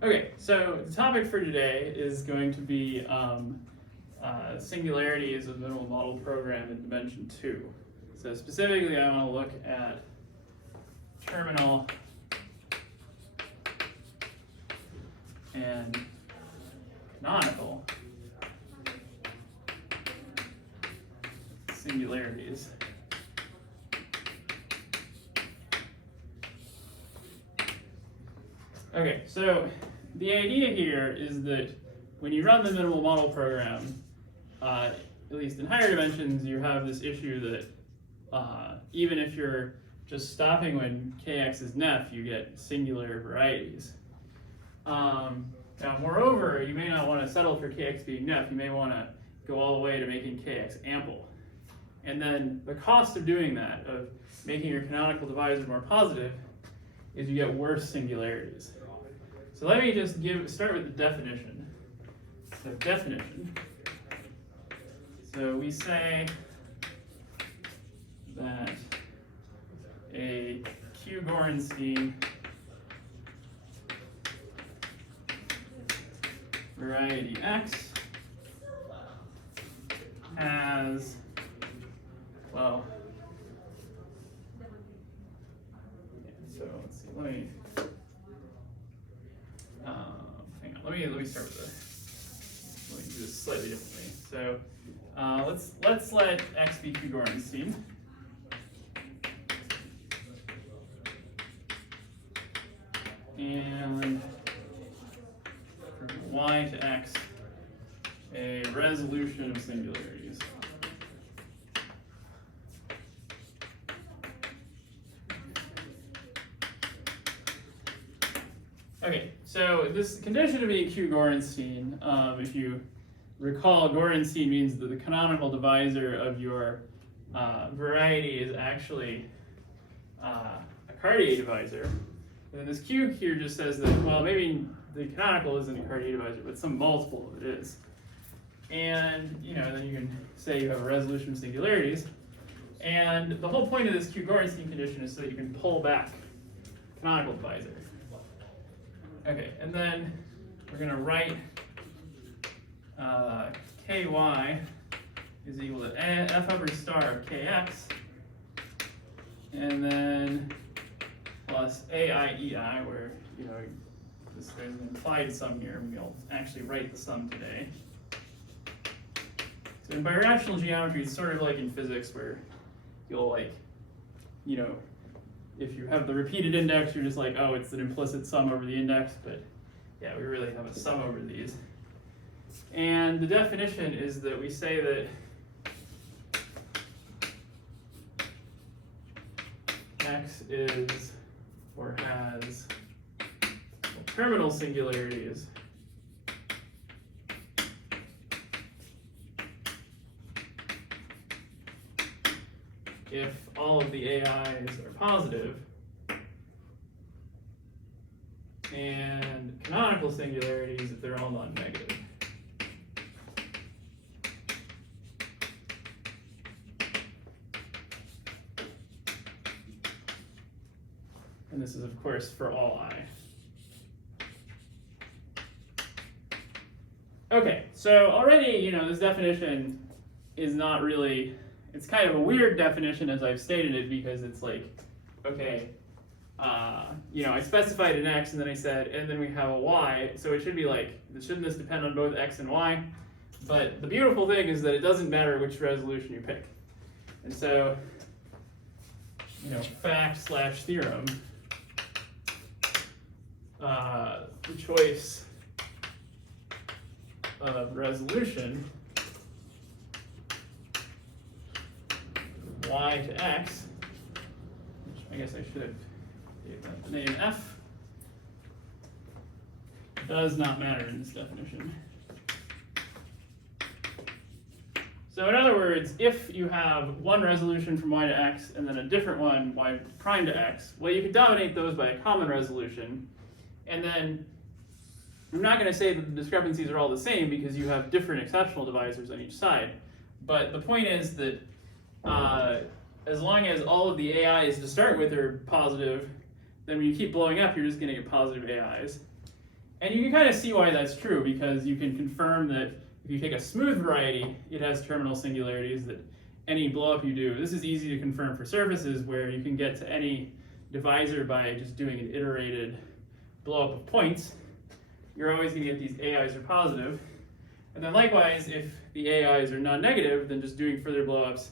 Okay, so the topic for today is going to be singularities of the minimal model program in dimension 2. So specifically, I want to look at terminal and canonical singularities. Okay, so the idea here is that when you run the minimal model program, at least in higher dimensions, you have this issue that even if you're just stopping when kx is nef, you get singular varieties. Now, moreover, you may not want to settle for kx being nef. You may want to go all the way to making kx ample. And then the cost of doing that, of making your canonical divisor more positive, is you get worse singularities. So let me just start with the definition. So definition. So we say that a Q-Gorenstein variety X has, well, so let's see, let me start with this. Let me do this slightly differently. So let's let X be Q-Gorenstein. And from Y to X, a resolution of singularities. Okay, so this condition of being Q-Gorenstein, if you recall, Gorenstein means that the canonical divisor of your variety is actually a Cartier divisor. And then this Q here just says that, well, maybe the canonical isn't a Cartier divisor, but some multiple of it is. And then you can say you have a resolution of singularities. And the whole point of this Q-Gorenstein condition is so that you can pull back canonical divisor. Okay, and then we're going to write ky is equal to f over star of kx, and then plus aiei, where there's an implied sum here, and we'll actually write the sum today. So in birational geometry, it's sort of like in physics, where you'll if you have the repeated index, you're just like, oh, it's an implicit sum over the index, but yeah, we really have a sum over these. And the definition is that we say that X is or has terminal singularities if all of the AIs are positive, and canonical singularities if they're all non-negative. And this is, of course, for all I. Okay, so already, this definition is not really, it's kind of a weird definition as I've stated it, because it's like, okay, I specified an X and then I said, and then we have a Y, so it should be like, shouldn't this depend on both X and Y? But the beautiful thing is that it doesn't matter which resolution you pick. And so, fact/theorem, the choice of resolution Y to X, which I guess I should have gave that the name F, does not matter in this definition. So in other words, if you have one resolution from Y to X and then a different one, Y prime to X, well, you can dominate those by a common resolution. And then I'm not going to say that the discrepancies are all the same because you have different exceptional divisors on each side. But the point is that as long as all of the AIs to start with are positive, then when you keep blowing up, you're just going to get positive AIs. And you can kind of see why that's true, because you can confirm that if you take a smooth variety, it has terminal singularities that any blowup you do. This is easy to confirm for surfaces where you can get to any divisor by just doing an iterated blowup of points. You're always going to get these AIs are positive. And then likewise, if the AIs are non-negative, then just doing further blowups,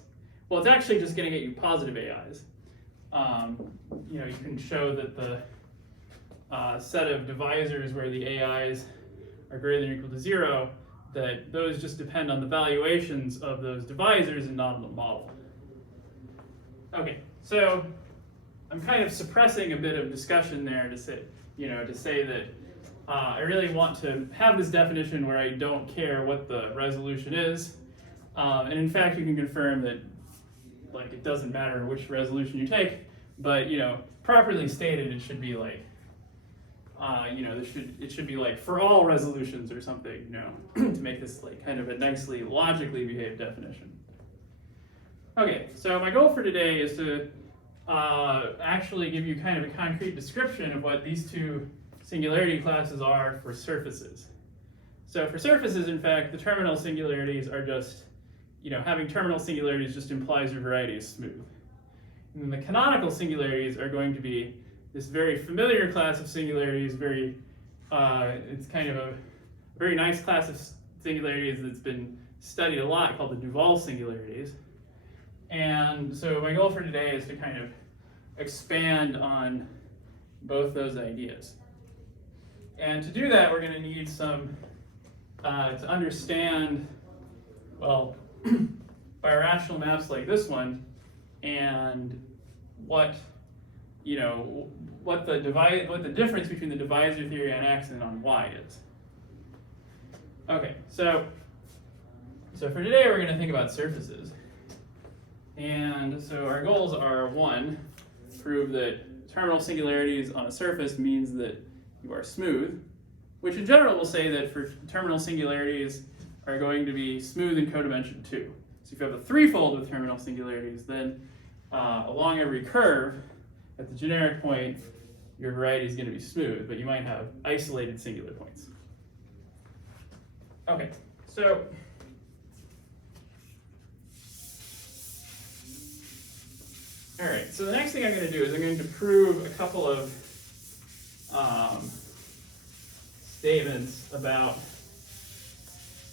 well, it's actually just going to get you positive AIs. You know, you can show that the set of divisors where the AIs are greater than or equal to 0, that those just depend on the valuations of those divisors and not on the model. Okay, so I'm kind of suppressing a bit of discussion there to say, that I really want to have this definition where I don't care what the resolution is, and in fact, you can confirm that, like, it doesn't matter which resolution you take, but properly stated, it should be like, it should be like for all resolutions or something, to make this like kind of a nicely logically behaved definition. Okay, so my goal for today is to actually give you kind of a concrete description of what these two singularity classes are for surfaces. So for surfaces, in fact, the terminal singularities are just, having terminal singularities just implies your variety is smooth. And then the canonical singularities are going to be this very familiar class of singularities, it's kind of a very nice class of singularities that's been studied a lot, called the Duval singularities. And so my goal for today is to kind of expand on both those ideas. And to do that, we're going to need some, to understand, well, birational maps like this one, and what the difference between the divisor theory on X and on Y is. Okay, so for today we're going to think about surfaces. And so our goals are, 1, prove that terminal singularities on a surface means that you are smooth, which in general will say that for terminal singularities are going to be smooth in codimension 2. So if you have a threefold with terminal singularities, then along every curve, at the generic point, your variety is going to be smooth, but you might have isolated singular points. Okay, so all right, so the next thing I'm going to do is I'm going to prove a couple of statements about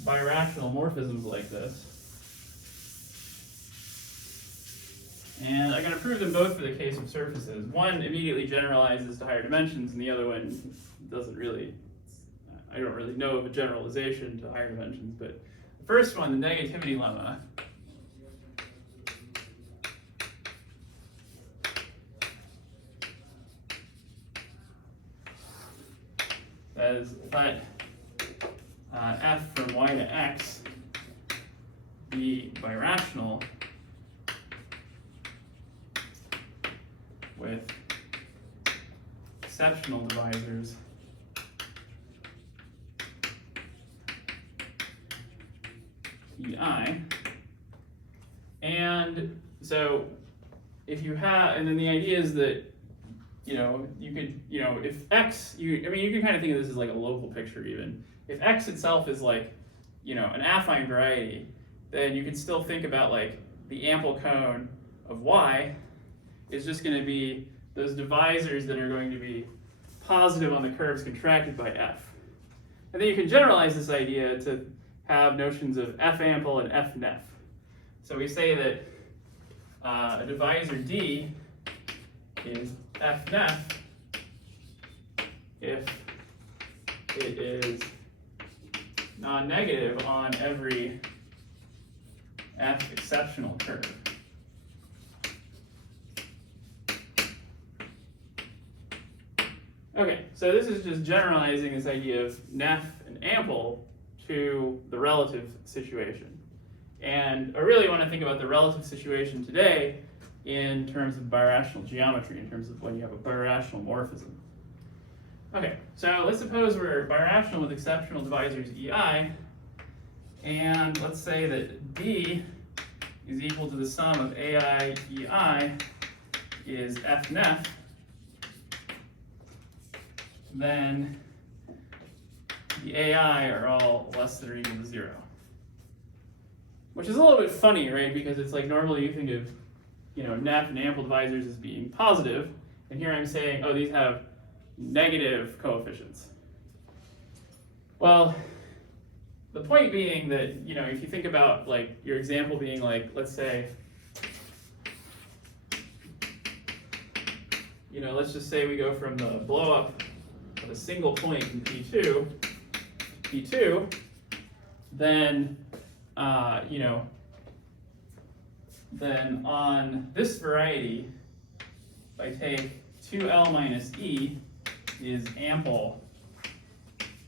birational morphisms like this. And I'm going to prove them both for the case of surfaces. One immediately generalizes to higher dimensions, and the other one doesn't really, I don't really know of a generalization to higher dimensions. But the first one, the negativity lemma, says let f from y to x be birational with exceptional divisors EI. And so if you have, and then the idea is that, you could, if X, you can kind of think of this as like a local picture even. If X itself is like, an affine variety, then you can still think about like the ample cone of Y is just going to be those divisors that are going to be positive on the curves contracted by F. And then you can generalize this idea to have notions of F ample and F nef. So we say that a divisor D is F nef if it is non-negative on every F exceptional curve. Okay, so this is just generalizing this idea of nef and ample to the relative situation. And I really want to think about the relative situation today in terms of birational geometry, in terms of when you have a birational morphism. Okay, so let's suppose we're birational with exceptional divisors EI, and let's say that D is equal to the sum of AI EI is F nef. Then the AI are all less than or equal to 0. Which is a little bit funny, right? Because it's like normally you think of, NEF and ample divisors as being positive, and here I'm saying, oh, these have negative coefficients. Well, the point being that, if you think about like your example being like, let's say, let's just say we go from the blow up of a single point in P2, then, then on this variety, if I take 2L minus E is ample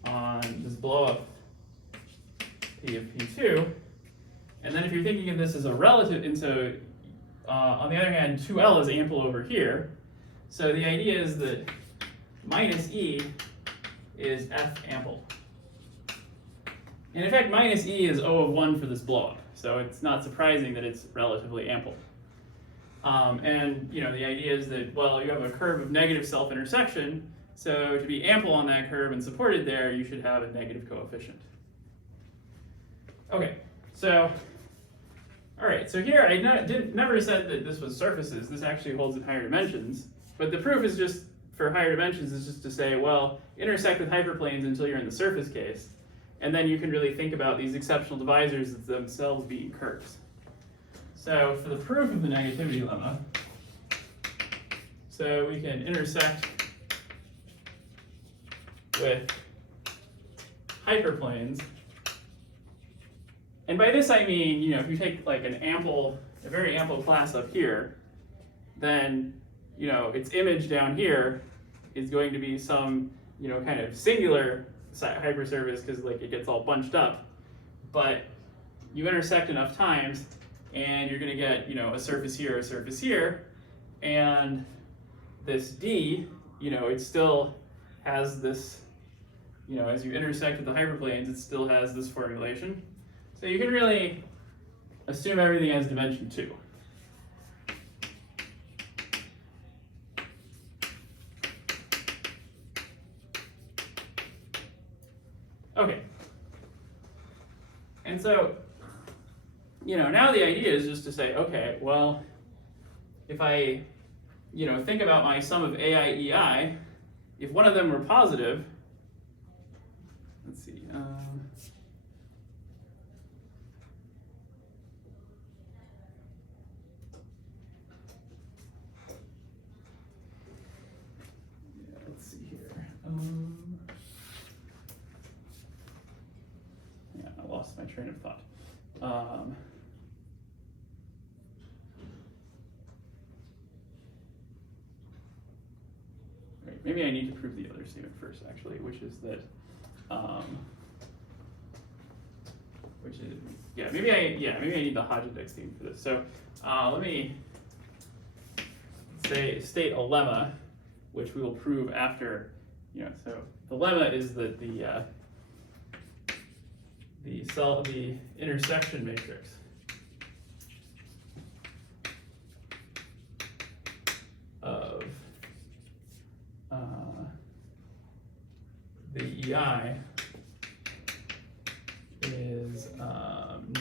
on this blow up P of P2, and then if you're thinking of this as a relative, and so on the other hand, 2L is ample over here, so the idea is that minus E is F ample. And in fact, minus E is O of 1 for this blowup, so it's not surprising that it's relatively ample. And the idea is that, well, you have a curve of negative self-intersection, so to be ample on that curve and supported there, you should have a negative coefficient. Okay, so, all right, so here I never said that this was surfaces. This actually holds in higher dimensions, but the proof is just, for higher dimensions, is just to say, well, intersect with hyperplanes until you're in the surface case. And then you can really think about these exceptional divisors as themselves being curves. So for the proof of the negativity lemma, so we can intersect with hyperplanes. And by this I mean, if you take like a very ample class up here, then, its image down here is going to be some, kind of singular hypersurface because like it gets all bunched up, but you intersect enough times and you're going to get a surface here, and this D, it still has this, as you intersect with the hyperplanes, it still has this formulation. So you can really assume everything has dimension 2. Okay. And so, now the idea is just to say, okay, well, if I, think about my sum of AI, EI, if one of them were positive, let's see, let's see here. Yeah, I lost my train of thought. Right, maybe I need to prove the other statement first, actually, which is that, maybe I need the Hodge-Index theme for this. So let me state a lemma, which we will prove after, so the lemma is that the intersection matrix of the EI is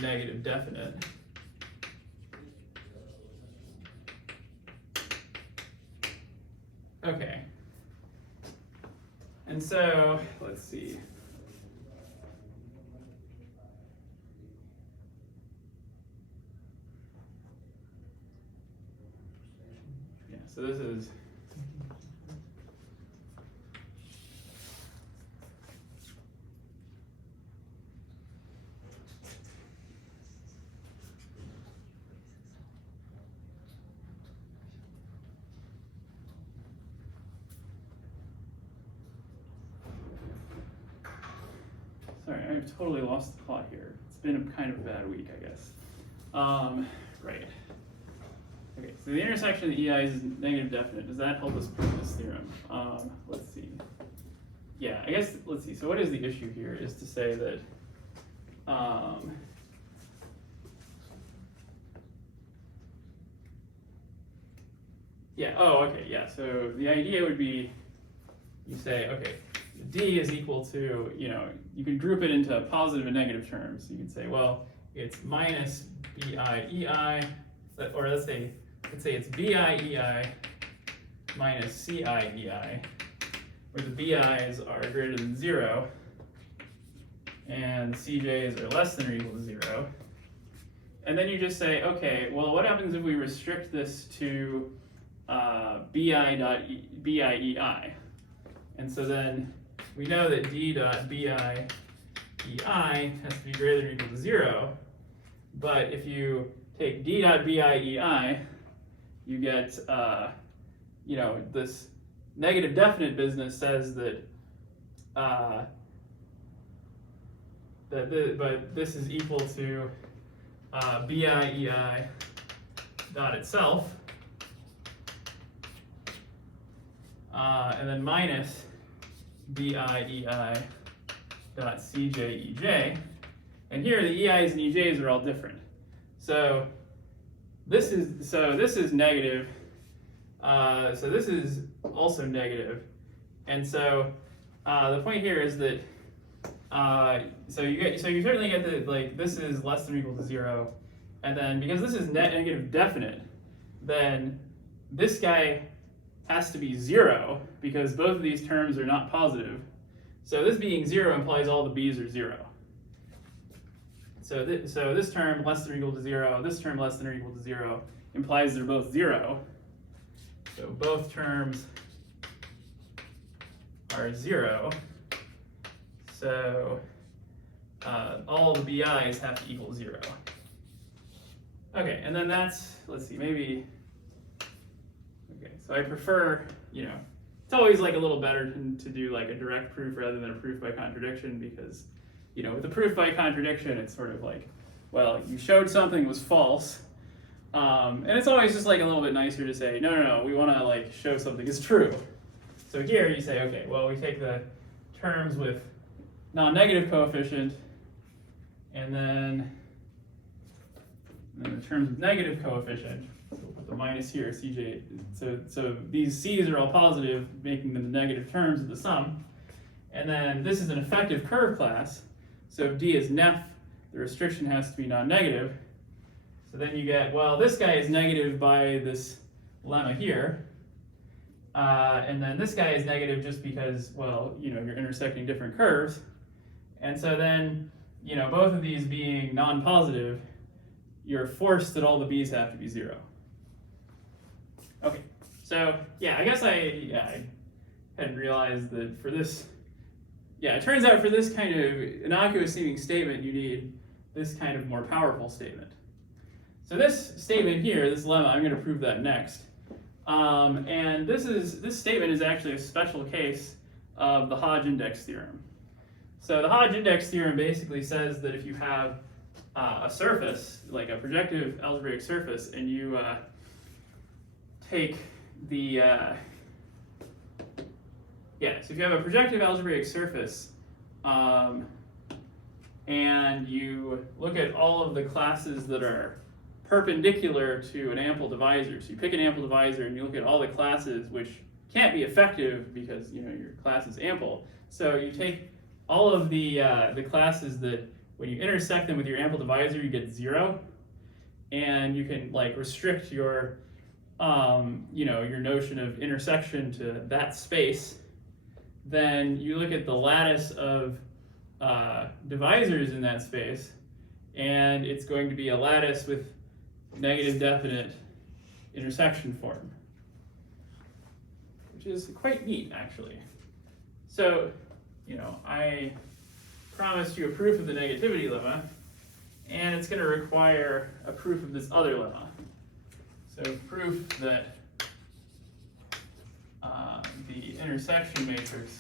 negative definite. Okay. And so, let's see. Yeah, so this is sorry, I've totally lost the plot here. It's been a kind of a bad week, I guess. Right. Okay, so the intersection of the EIs is negative definite. Does that help us prove this theorem? Let's see. Yeah, I guess, let's see. So what is the issue here is to say that, yeah, oh, okay, yeah. So the idea would be, you say, okay, D is equal to, you can group it into positive and negative terms. You can say, well, it's minus BI-EI, or let's say it's BI-EI minus CI-EI, where the BI's are greater than 0, and the CJ's are less than or equal to 0. And then you just say, okay, well, what happens if we restrict this to BI.BIEI? And so then we know that D.BIEI has to be greater than or equal to 0. But if you take D.BIEI, you get, this negative definite business says that, but this is equal to BIEI dot itself, and then minus BIEI dot CJEJ, and here the EIs and EJs are all different. So this is negative. So this is also negative, and so the point here is that so you certainly get that, like, this is less than or equal to 0, and then because this is negative definite, then this guy has to be 0 because both of these terms are not positive. So this being 0 implies all the b's are 0. So this term less than or equal to 0, this term less than or equal to 0 implies they're both 0. So both terms are 0. So all the BI's have to equal 0. Okay, and then that's, let's see, maybe, okay, so I prefer, it's always like a little better to do like a direct proof rather than a proof by contradiction, because, with a proof by contradiction, it's sort of like, well, you showed something was false, and it's always just like a little bit nicer to say, no, we want to like show something is true. So here you say, okay, well, we take the terms with non-negative coefficient, and then the terms with negative coefficient, so we'll put the minus here, CJ, so these C's are all positive, making them the negative terms of the sum, and then this is an effective curve class, so if D is nef, the restriction has to be non-negative, so then you get, well, this guy is negative by this lemma here, and then this guy is negative just because, well, you're intersecting different curves. And so then, both of these being non-positive, you're forced that all the b's have to be 0. Okay, so yeah, I guess I hadn't realized that for this, it turns out for this kind of innocuous seeming statement, you need this kind of more powerful statement. So this statement here, this lemma, I'm going to prove that next. And this statement is actually a special case of the Hodge index theorem. So the Hodge index theorem basically says that if you have a surface, like a projective algebraic surface, and you take the so if you have a projective algebraic surface, and you look at all of the classes that are perpendicular to an ample divisor. So you pick an ample divisor and you look at all the classes which can't be effective because your class is ample. So you take all of the classes that when you intersect them with your ample divisor you get 0, and you can like restrict your your notion of intersection to that space. Then you look at the lattice of divisors in that space, and it's going to be a lattice with negative definite intersection form, which is quite neat, actually. So, I promised you a proof of the negativity lemma, and it's going to require a proof of this other lemma. So proof that the intersection matrix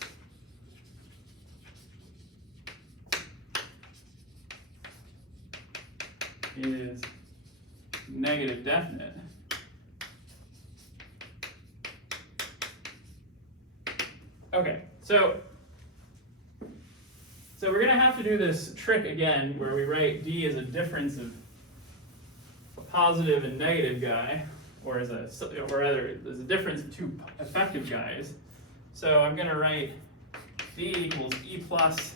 is negative definite. Okay, so we're going to have to do this trick again where we write D as a difference of a positive and negative guy, or rather, as a difference of two effective guys. So I'm going to write B equals E plus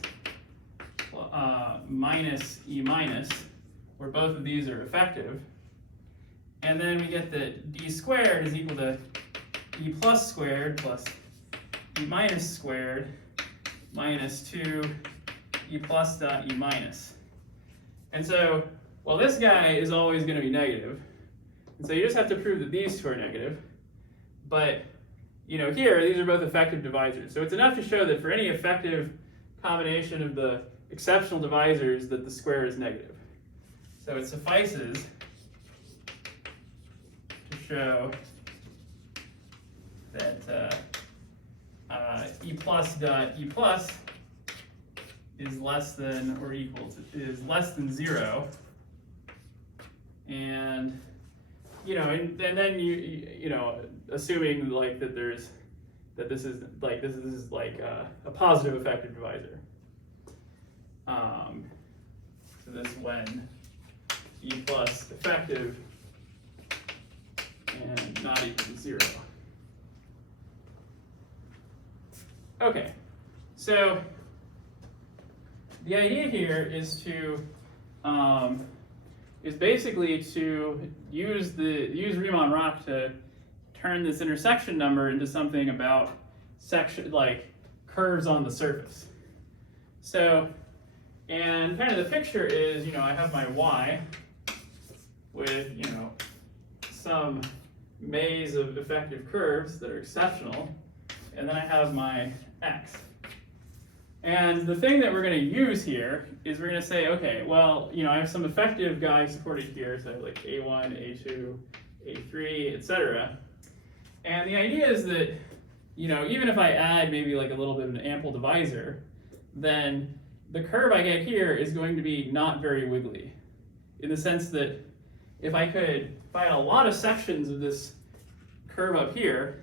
minus E minus, where both of these are effective. And then we get that D squared is equal to E plus squared plus E minus squared minus 2 E plus dot E minus. And so, well, this guy is always going to be negative. And so you just have to prove that these two are negative. But, here, these are both effective divisors. So it's enough to show that for any effective combination of the exceptional divisors that the square is negative. So it suffices to show that E plus dot E plus is less than or equal to, is less than 0. And, and then assuming like that this is like a positive effective divisor. So this when E plus effective and not equal to 0. Okay, so the idea here is to basically to use Riemann-Roch to turn this intersection number into something about curves on the surface. So, and kind of the picture is, I have my y with, some maze of effective curves that are exceptional, and then I have my x. And the thing that we're going to use here is we're going to say, okay, well, I have some effective guys supported here, so like A1, A2, A3, etc. And the idea is that, even if I add maybe like a little bit of an ample divisor, then the curve I get here is going to be not very wiggly, in the sense that if I had a lot of sections of this curve up here,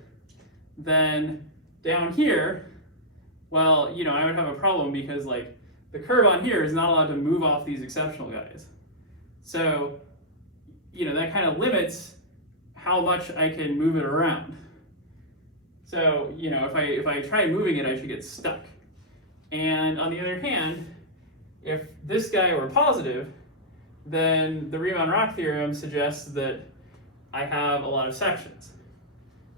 then down here, well, I would have a problem because like the curve on here is not allowed to move off these exceptional guys. So, that kind of limits how much I can move it around. So, if I try moving it, I should get stuck. And on the other hand, if this guy were positive, then the Riemann-Roch theorem suggests that I have a lot of sections.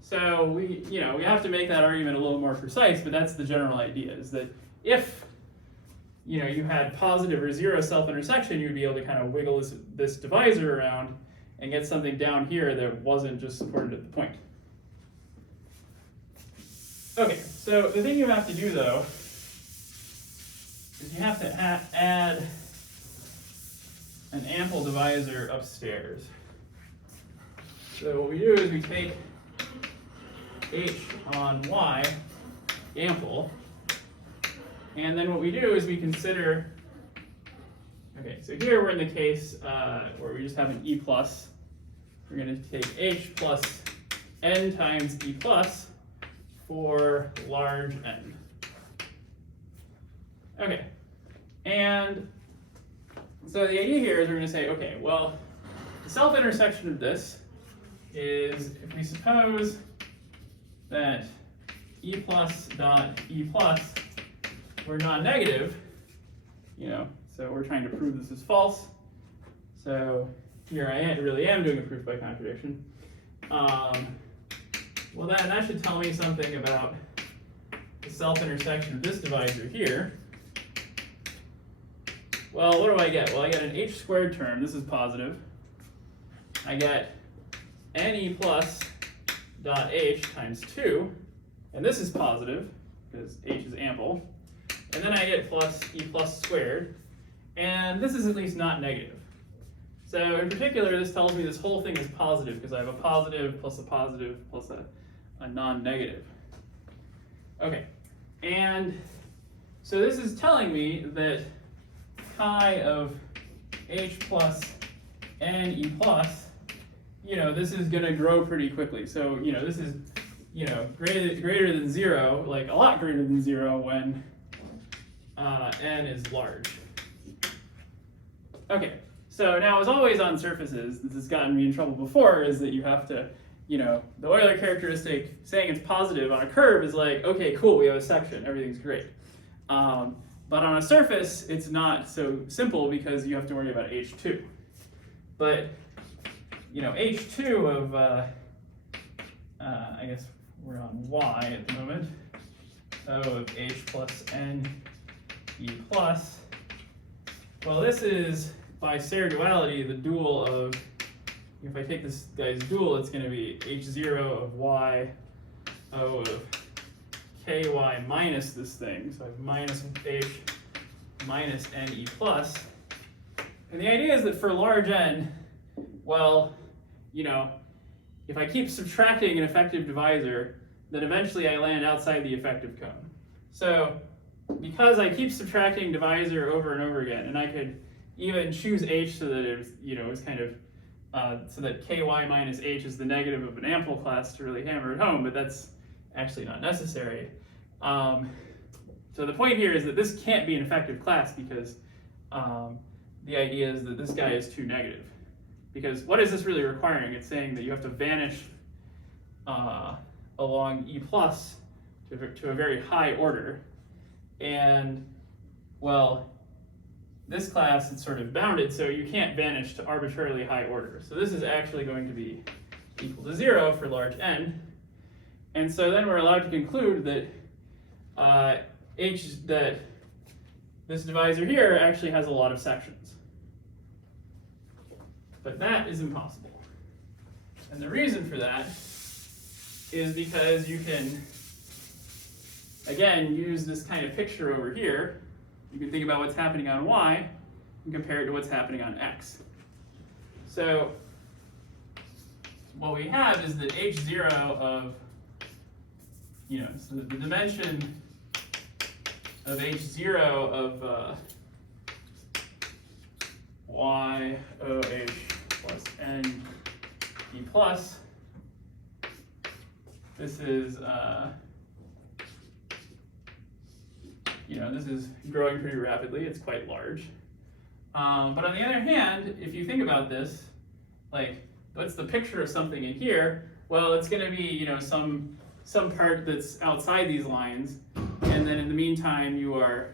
So we have to make that argument a little more precise, but that's the general idea, is that if you had positive or 0 self-intersection, you'd be able to kind of wiggle this divisor around and get something down here that wasn't just supported at the point. Okay, so the thing you have to do though is you have to add an ample divisor upstairs. So what we do is we take H on Y ample, and then what we do is we consider, okay, so here we're in the case where we just have an E plus. We're going to take H plus N times E plus for large N. Okay, and so the idea here is we're going to say, okay, well, the self-intersection of this is if we suppose that E plus dot E plus were non-negative, so we're trying to prove this is false. So here I really am doing a proof by contradiction. Well, that should tell me something about the self-intersection of this divisor here. Well, what do I get? Well, I get an H squared term. This is positive. I get NE plus dot H times 2, and this is positive because H is ample. And then I get plus E plus squared, and this is at least not negative. So in particular, this tells me this whole thing is positive because I have a positive plus a non-negative. Okay, and so this is telling me that chi of H plus N E plus, this is going to grow pretty quickly. So, this is, greater than 0, like a lot greater than 0 when N is large. Okay, so now as always on surfaces, this has gotten me in trouble before, is that you have to, the Euler characteristic saying it's positive on a curve is like, okay, cool, we have a section, everything's great. But on a surface, it's not so simple because you have to worry about H2. But, you know, H2 of, I guess we're on Y at the moment, O of H plus N E plus. Well, this is, by Serre duality, the dual of, if I take this guy's dual, it's going to be H0 of Y, O of ky minus this thing. So I have minus H minus NE plus. And the idea is that for large N, well, you know, if I keep subtracting an effective divisor, then eventually I land outside the effective cone. So because I keep subtracting divisor over and over again, and I could even choose H so that it was, you know, it's kind of, so that ky minus H is the negative of an ample class to really hammer it home, but that's actually not necessary. So the point here is that this can't be an effective class because the idea is that this guy is too negative. Because what is this really requiring? It's saying that you have to vanish along E plus to a very high order. And, well, this class is sort of bounded, so you can't vanish to arbitrarily high order. So this is actually going to be equal to 0 for large N. And so then we're allowed to conclude that that this divisor here actually has a lot of sections. But that is impossible. And the reason for that is because you can, again, use this kind of picture over here. You can think about what's happening on Y and compare it to what's happening on X. So what we have is that H0 of, you know, so the dimension of H0 of Y OH plus N E plus, this is, you know, this is growing pretty rapidly. It's quite large. But on the other hand, if you think about this, like, what's the picture of something in here? Well, it's going to be, you know, some part that's outside these lines, and then in the meantime, you are,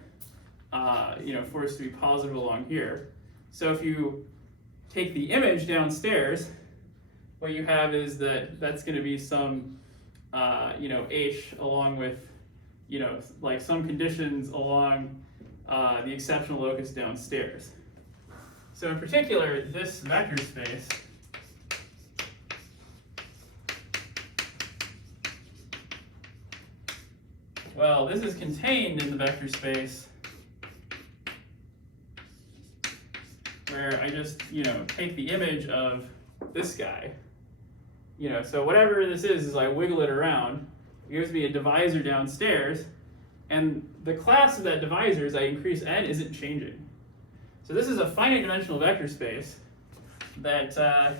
you know, forced to be positive along here. So if you take the image downstairs, what you have is that that's going to be some, you know, H along with, you know, like some conditions along the exceptional locus downstairs. So in particular, this vector space well, this is contained in the vector space where I just, you know, take the image of this guy. You know, so whatever this is I wiggle it around. It gives me a divisor downstairs, and the class of that divisor as I increase n isn't changing. So this is a finite dimensional vector space that,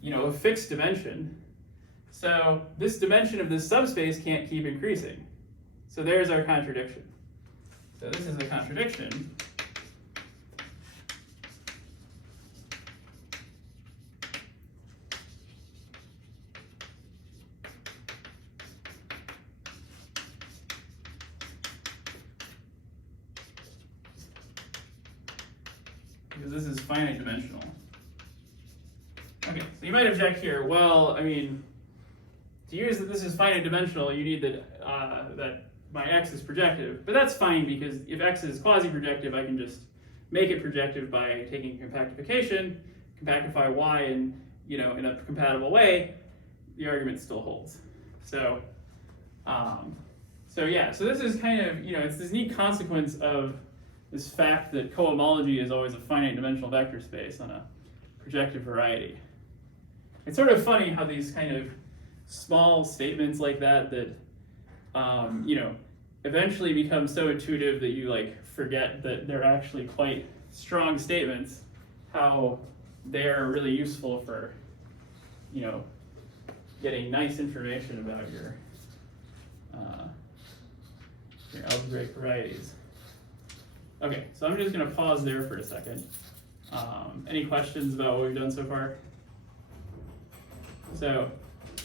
you know, a fixed dimension. So this dimension of this subspace can't keep increasing. So there's our contradiction. So this is a contradiction. Because this is finite dimensional. Okay, so you might object here, well, I mean, to use that this is finite dimensional, you need that my x is projective, but that's fine because if x is quasi-projective, I can just make it projective by taking compactification, compactify y in, you know, in a compatible way, the argument still holds. So, so yeah, so this is kind of, you know, it's this neat consequence of this fact that cohomology is always a finite dimensional vector space on a projective variety. It's sort of funny how these kind of small statements like that you know, eventually become so intuitive that you like forget that they're actually quite strong statements, how they're really useful for, you know, getting nice information about your algebraic varieties. Okay, so I'm just going to pause there for a second. Any questions about what we've done so far? So,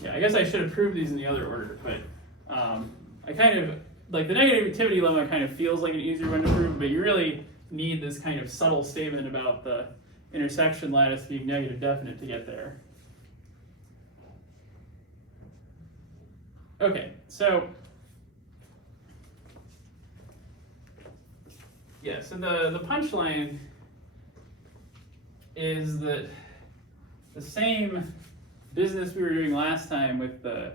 yeah, I guess I should have proved these in the other order, but I kind of like the negativity lemma kind of feels like an easier one to prove, but you really need this kind of subtle statement about the intersection lattice being negative definite to get there. Okay, so yeah, so the punchline is that the same business we were doing last time with the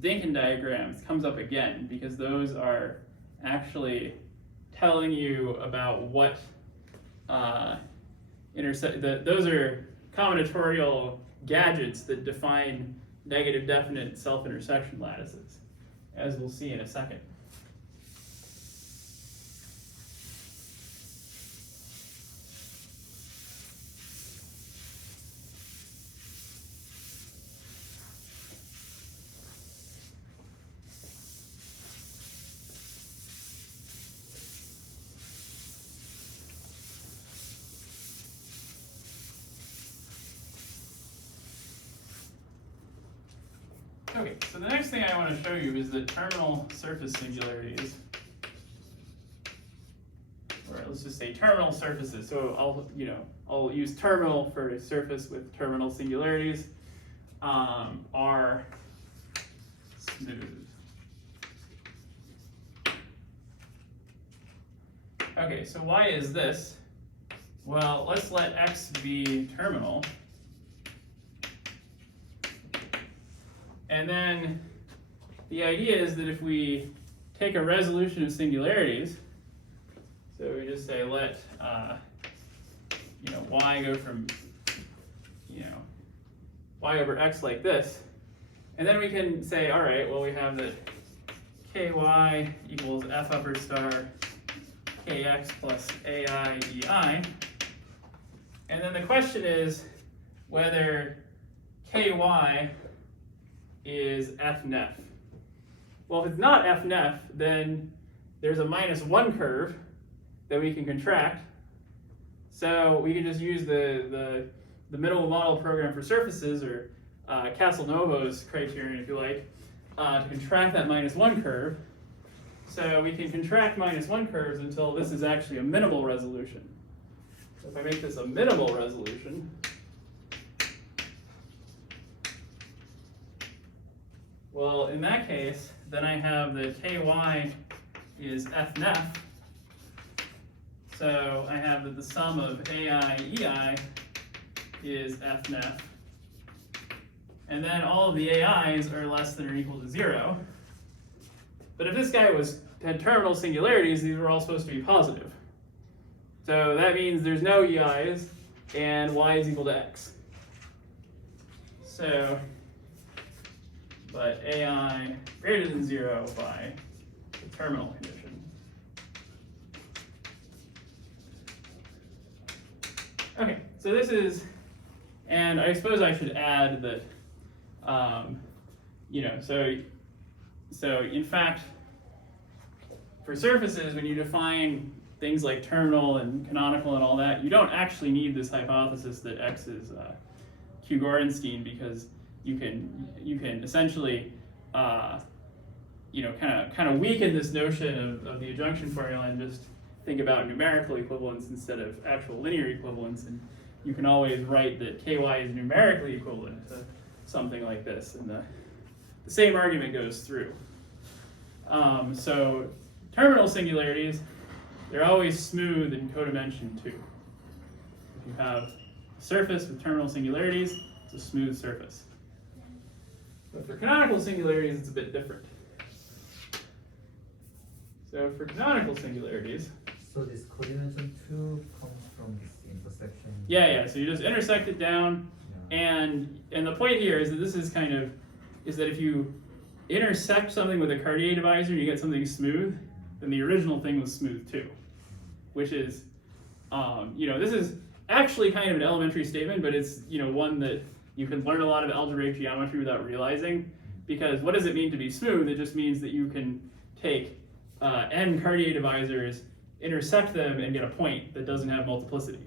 Dinkin diagrams comes up again, because those are actually telling you about what those are combinatorial gadgets that define negative definite self-intersection lattices, as we'll see in a second. Okay, so the next thing I want to show you is the terminal surface singularities, or let's just say terminal surfaces. So I'll use terminal for a surface with terminal singularities, are smooth. Okay, so why is this? Well, let's let X be terminal. And then the idea is that if we take a resolution of singularities, so we just say let y go from y over x like this, and then we can say, all right, well, we have that ky equals f upper star kx plus ai ei, and then the question is whether ky is f-nef. Well, if it's not f-nef, then there's a -1 curve that we can contract. So we can just use the minimal model program for surfaces, or Castelnuovo's criterion, if you like, to contract that -1 curve. So we can contract -1 curves until this is actually a minimal resolution. So if I make this a minimal resolution, well, in that case, then I have that ky is f-nef. So I have that the sum of ai ei is f-nef. And then all of the ai's are less than or equal to 0. But if this guy had terminal singularities, these were all supposed to be positive. So that means there's no ei's, and y is equal to x. So, but ai greater than 0 by the terminal condition. Okay, so this is, and I suppose I should add that, so in fact, for surfaces, when you define things like terminal and canonical and all that, you don't actually need this hypothesis that X is Q-Gorenstein, because you can essentially kind of weaken this notion of the adjunction formula and just think about numerical equivalence instead of actual linear equivalence, and you can always write that ky is numerically equivalent to something like this, and the same argument goes through. So terminal singularities, they're always smooth in codimension 2. If you have a surface with terminal singularities, it's a smooth surface. But for canonical singularities, it's a bit different. So for canonical singularities, so this codimension 2 comes from this intersection. Yeah. So you just intersect it down, and the point here is that this is that if you intersect something with a Cartier divisor and you get something smooth, then the original thing was smooth too. Which is, this is actually kind of an elementary statement, but it's one that you can learn a lot of algebraic geometry without realizing. Because what does it mean to be smooth? It just means that you can take n Cartier divisors, intersect them, and get a point that doesn't have multiplicity.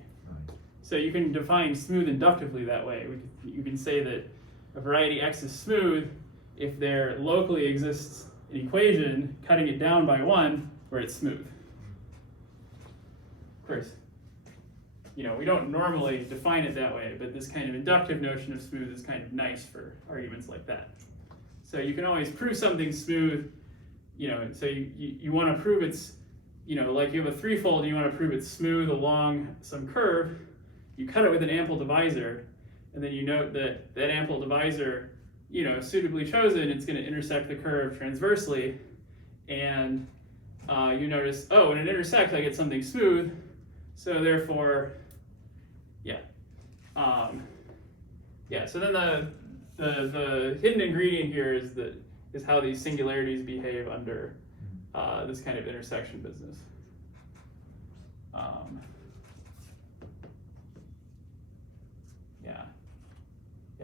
So you can define smooth inductively that way. You can say that a variety X is smooth if there locally exists an equation, cutting it down by 1, where it's smooth. Of course, we don't normally define it that way, but this kind of inductive notion of smooth is kind of nice for arguments like that. So you can always prove something smooth, so you want to prove it's, like you have a threefold, you want to prove it's smooth along some curve, you cut it with an ample divisor, and then you note that that ample divisor, suitably chosen, it's going to intersect the curve transversely, and you notice, oh, when it intersects, I get something smooth, so therefore, so then the hidden ingredient here is how these singularities behave under this kind of intersection business.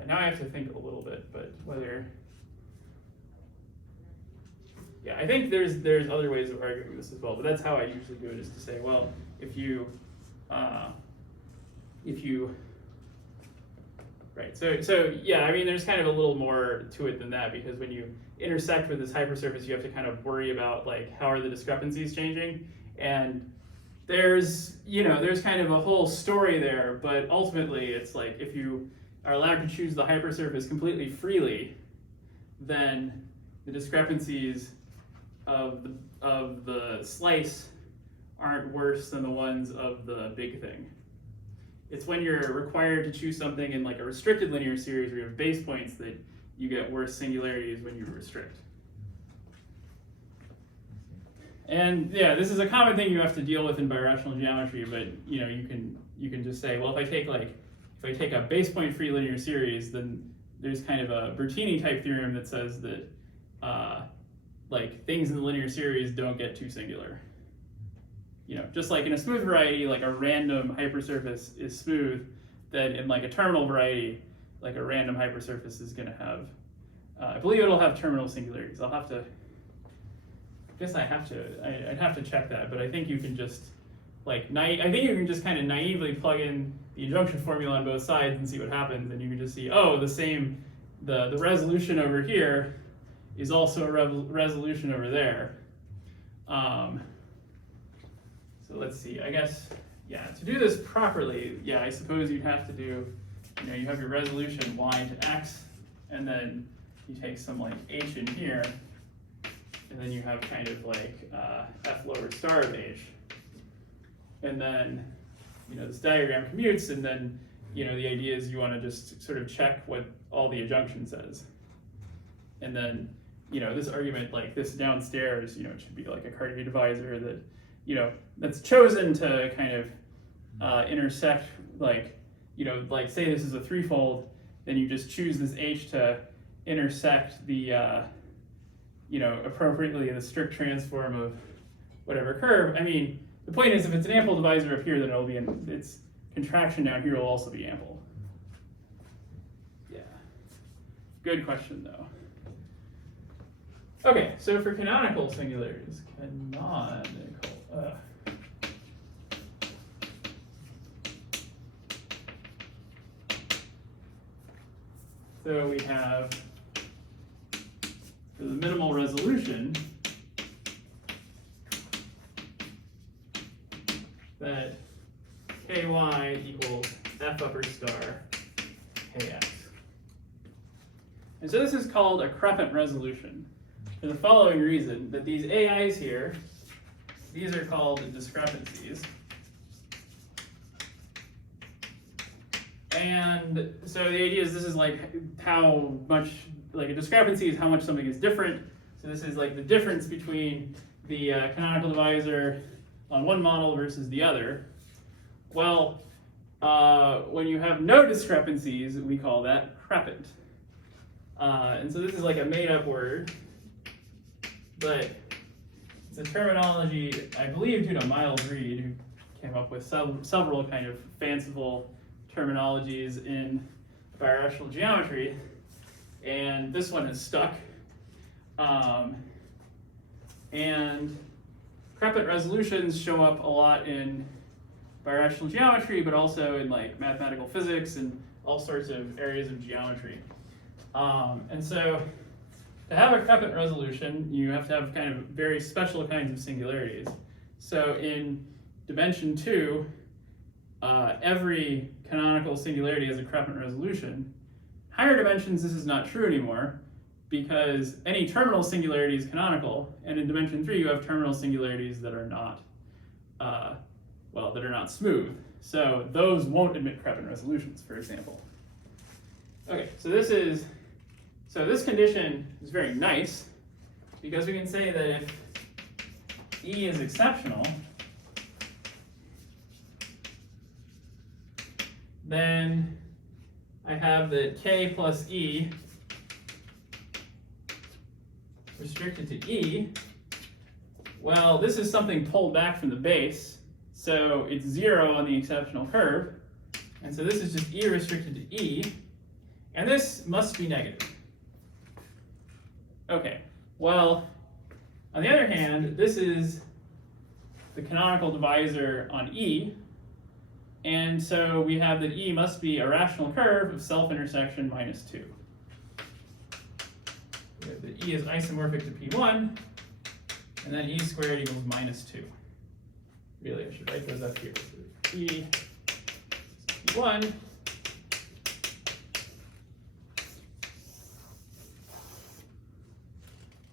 Now I have to think a little bit, but whether, I think there's other ways of arguing this as well, but that's how I usually do it, is to say, well, if you, right, so I mean, there's kind of a little more to it than that, because when you intersect with this hypersurface, you have to kind of worry about, like, how are the discrepancies changing, and there's kind of a whole story there, but ultimately it's like, if you are allowed to choose the hypersurface completely freely, then the discrepancies of the slice aren't worse than the ones of the big thing. It's when you're required to choose something in like a restricted linear series where you have base points that you get worse singularities when you restrict. And this is a common thing you have to deal with in birational geometry, but you can just say, well, if I take a base point free linear series, then there's kind of a Bertini type theorem that says that like things in the linear series don't get too singular. Just like in a smooth variety, like a random hypersurface is smooth, then in like a terminal variety, like a random hypersurface is going to have, I believe it'll have terminal singularities. I'd have to check that, but I think you can just kind of naively plug in the injunction formula on both sides and see what happens, and you can just see, oh, the resolution over here is also a resolution over there. So let's see, I guess, to do this properly, I suppose you'd have to do, you have your resolution y to x, and then you take some like h in here, and then you have kind of like f lower star of h. And then, this diagram commutes, and then, the idea is you want to just sort of check what all the adjunction says. And then, this argument, like this downstairs, it should be like a Cartier divisor that, that's chosen to kind of intersect, like say this is a threefold, then you just choose this h to intersect the, appropriately the strict transform of whatever curve. I mean, the point is, if it's an ample divisor up here, then it'll be its contraction down here will also be ample. Good question, though. Okay, so for canonical singularities, so we have, for the minimal resolution, that ky equals f upper star kx. And so this is called a crescent resolution for the following reason, that these AIs here, these are called discrepancies. And so the idea is this is like how much, like a discrepancy is how much something is different. So this is like the difference between the canonical divisor on one model versus the other. Well, when you have no discrepancies, we call that crescent. And so this is like a made-up word, but it's a terminology, I believe, due to Miles Reed, who came up with several kind of fanciful terminologies in birational geometry, and this one is stuck. And crescent resolutions show up a lot in birational geometry, but also in like mathematical physics and all sorts of areas of geometry. And so to have a Krepin resolution, you have to have kind of very special kinds of singularities. So in dimension 2, every canonical singularity has a Krepin resolution. Higher dimensions, this is not true anymore, because any terminal singularity is canonical, and in dimension 3 you have terminal singularities that are not, that are not smooth. So those won't admit Krepin resolutions, for example. Okay, so this condition is very nice, because we can say that if E is exceptional, then I have that K plus E restricted to E. Well, this is something pulled back from the base, so it's 0 on the exceptional curve. And so this is just E restricted to E, and this must be negative. Okay, well, on the other hand, this is the canonical divisor on E, and so we have that E must be a rational curve of self-intersection minus 2. We have that E is isomorphic to P1, and then E squared equals minus 2. Really, I should write those up here. So E is P1.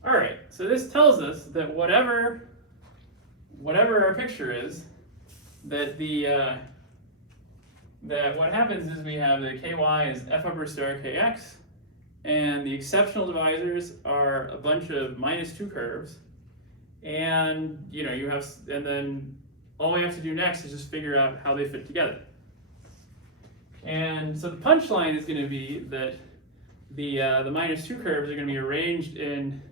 All right, so this tells us that whatever our picture is, that that what happens is we have the ky is f upper star kx, and the exceptional divisors are a bunch of minus 2 curves, and and then all we have to do next is just figure out how they fit together. And so the punchline is going to be that the minus 2 curves are going to be arranged in,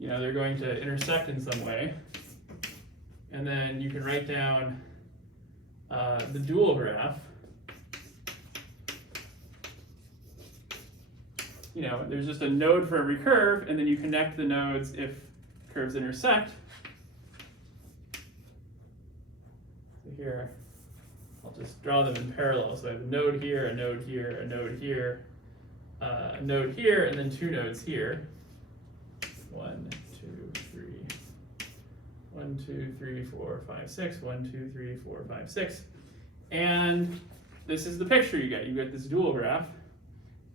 they're going to intersect in some way, and then you can write down the dual graph. There's just a node for every curve, and then you connect the nodes if curves intersect. So here, I'll just draw them in parallel. So I have a node here, a node here, a node here, a node here, and then 2 nodes here. 1, 2, 3. 1, 2, 3, 4, 5, 6. 1, 2, 3, 4, 5, 6. And this is the picture you get. You get this dual graph.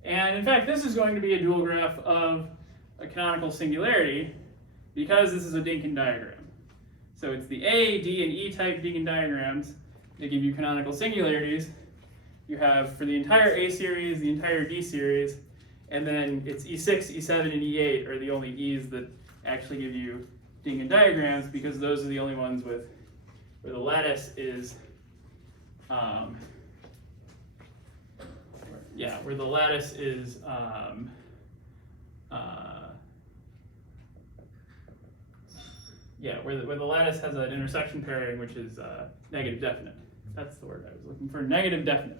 And in fact, this is going to be a dual graph of a canonical singularity, because this is a Dynkin diagram. So it's the A, D, and E type Dynkin diagrams that give you canonical singularities. You have, for the entire A series, the entire D series, and then it's E6, E7, and E8 are the only E's that actually give you Dynkin diagrams, because those are the only ones where the lattice is where the lattice is where the lattice has an intersection pairing which is negative definite. That's the word I was looking for, negative definite.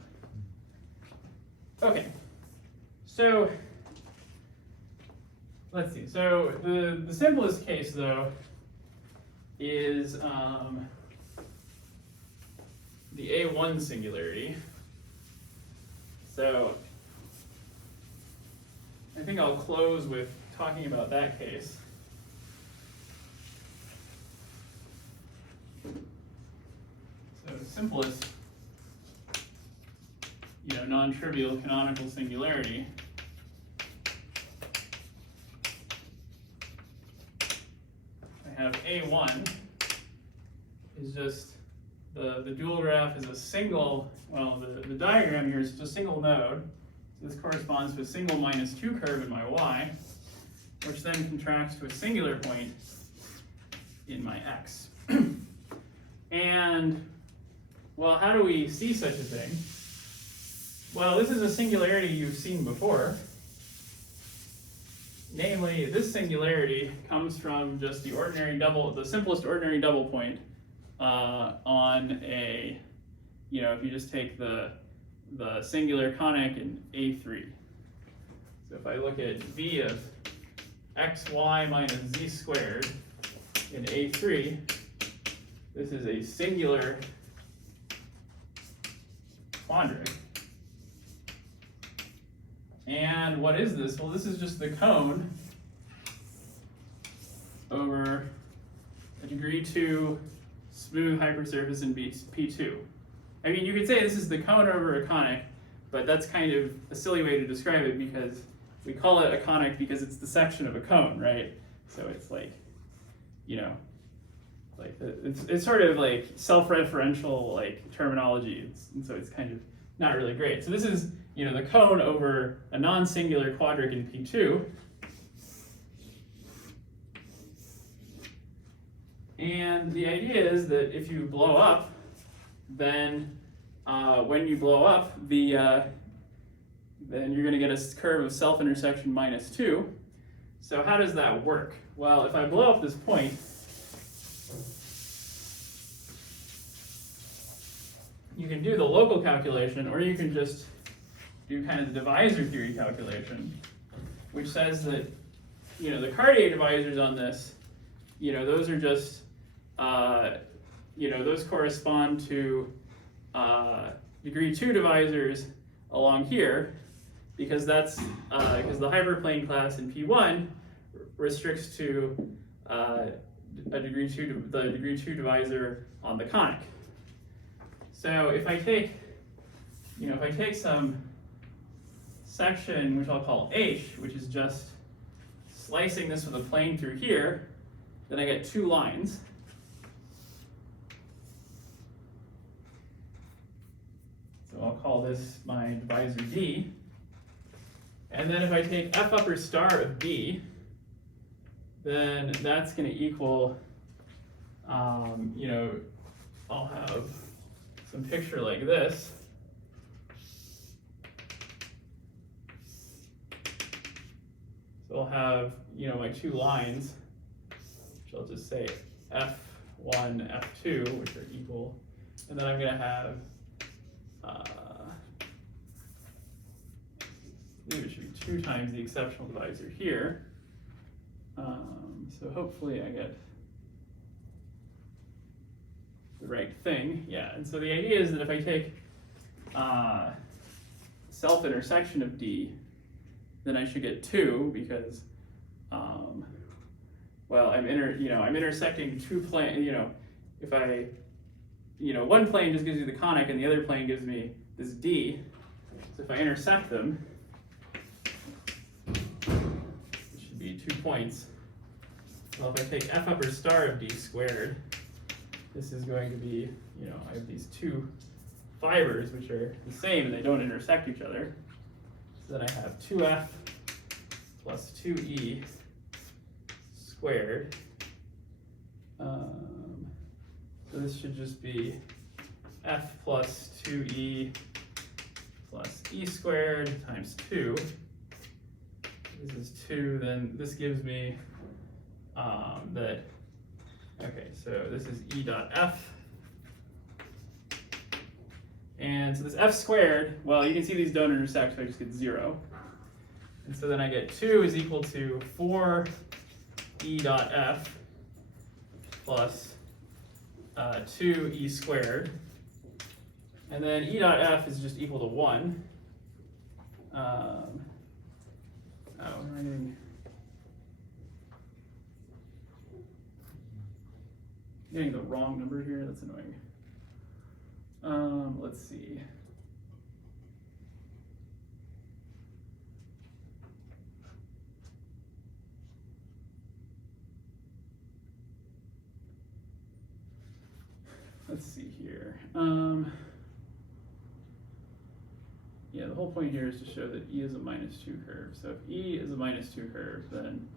Okay, so let's see. So the simplest case though is the A1 singularity. So I think I'll close with talking about that case. So the simplest, non-trivial canonical singularity I have A1 is just the dual graph is a single, the diagram here is just a single node. So this corresponds to a single minus 2 curve in my y, which then contracts to a singular point in my x. And, well, how do we see such a thing? Well, this is a singularity you've seen before. Namely, this singularity comes from just the simplest ordinary double point on a, if you just take the singular conic in A3. So if I look at V of xy minus z squared in A3, this is a singular quadric. And what is this? Well, this is just the cone over a degree 2 smooth hypersurface in P2. I mean, you could say this is the cone over a conic, but that's kind of a silly way to describe it because we call it a conic because it's the section of a cone, right? So it's like, you know, like it's sort of like self-referential like terminology, and so it's kind of not really great. So this is, you know, the cone over a non-singular quadric in P2. And the idea is that if you blow up, then when you blow up, then you're going to get a curve of self-intersection -2. So how does that work? Well, if I blow up this point, you can do the local calculation, or you can just do kind of the divisor theory calculation, which says that, you know, the Cartier divisors on this, you know, those are just, you know, those correspond to degree 2 divisors along here, because that's because the hyperplane class in P1 restricts to the degree 2 divisor on the conic. So if I take, you know, if I take some section which I'll call H, which is just slicing this with a plane through here, then I get 2 lines. So I'll call this my divisor D. And then if I take F upper star of D, then that's going to equal, you know, I'll have some picture like this. So I'll have, you know, my 2 lines, which I'll just say F1, F2, which are equal. And then I'm going to have, maybe it should be 2 times the exceptional divisor here. So hopefully I get the right thing. Yeah, and so the idea is that if I take self-intersection of D, then I should get 2 because, well, I'm intersecting 2 planes. You know, if I, you know, one plane just gives me the conic and the other plane gives me this D. So if I intersect them, it should be 2 points. Well, if I take F upper star of D squared, this is going to be, you know, I have these 2 fibers which are the same and they don't intersect each other. So then I have 2F plus 2E squared. So this should just be F plus 2E plus E squared times 2. This is 2, then this gives me that, okay, so this is E dot F. And so this F squared, well, you can see these don't intersect, so I just get 0. And so then I get 2 is equal to 4 E dot F plus 2 E squared. And then E dot F is just equal to 1. I'm getting the wrong number here, that's annoying. Let's see. Let's see here. Yeah, the whole point here is to show that E is a -2 curve. So if E is a -2 curve, then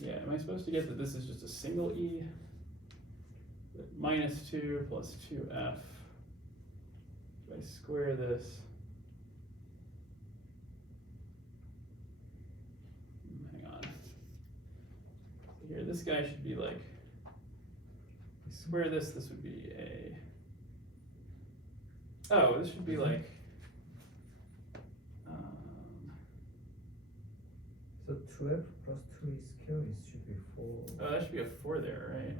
yeah, am I supposed to get that this is just a single E? That -2 plus 2F. If I square this, hang on. Here, this guy should be like, if I square this, this would be a, oh, this should be like, So 2F plus 2E squared should be 4. oh, that should be a 4 there,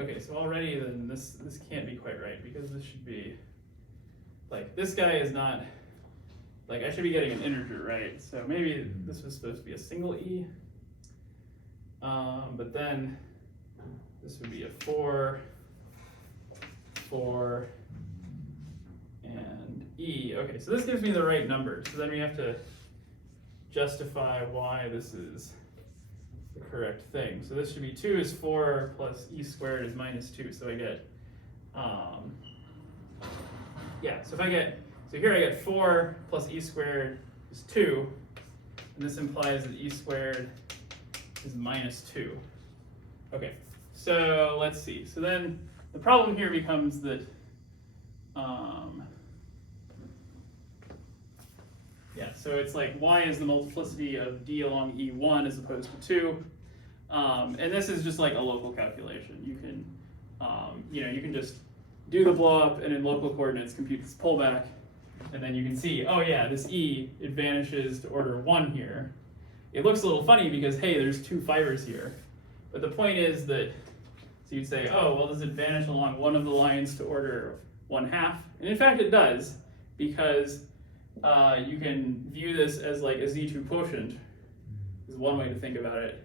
Okay, so already then this can't be quite right, because this should be, like, this guy is not, like, I should be getting an integer, right? So maybe this was supposed to be a single e, but then this would be a 4, and e. Okay, so this gives me the right number, so then we have to justify why this is the correct thing. So this should be 2 is 4 plus e squared is minus 2. So I get, yeah, so here I get 4 plus e squared is 2, and this implies that e squared is minus 2. Okay, so let's see. So then the problem here becomes that, yeah, so it's like, y is the multiplicity of d along E1 as opposed to 2. And this is just like a local calculation. You can, you can just do the blow up and in local coordinates compute this pullback. And then you can see, oh yeah, this E, it vanishes to order 1 here. It looks a little funny because, hey, there's 2 fibers here. But the point is that, so you'd say, oh, well, does it vanish along one of the lines to order 1/2? And in fact, it does, because you can view this as like a Z2 quotient, is one way to think about it.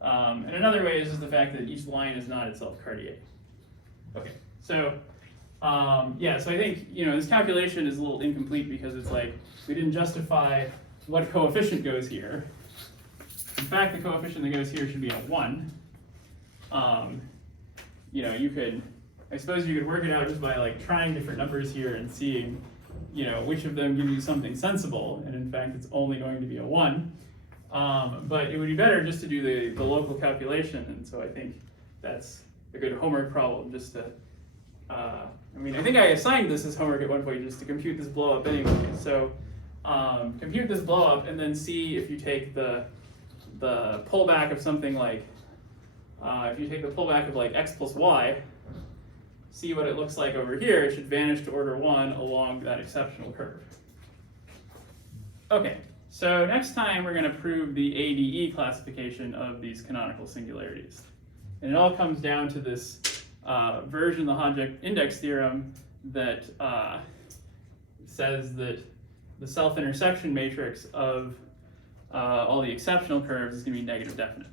And another way is just the fact that each line is not itself Cartier. Okay, so yeah, so I think this calculation is a little incomplete because it's like we didn't justify what coefficient goes here. In fact, the coefficient that goes here should be a 1. I suppose you could work it out just by like trying different numbers here and seeing which of them give you something sensible, and in fact it's only going to be a 1. But it would be better just to do the local calculation, and so I think that's a good homework problem just to, I think I assigned this as homework at one point just to compute this blow up anyway. So compute this blow up and then see if you take the pullback of something like, if you take the pullback of like x plus y, see what it looks like over here. It should vanish to order 1 along that exceptional curve. Okay, so next time we're going to prove the ADE classification of these canonical singularities. And it all comes down to this version of the Hodge index theorem that says that the self-intersection matrix of all the exceptional curves is going to be negative definite.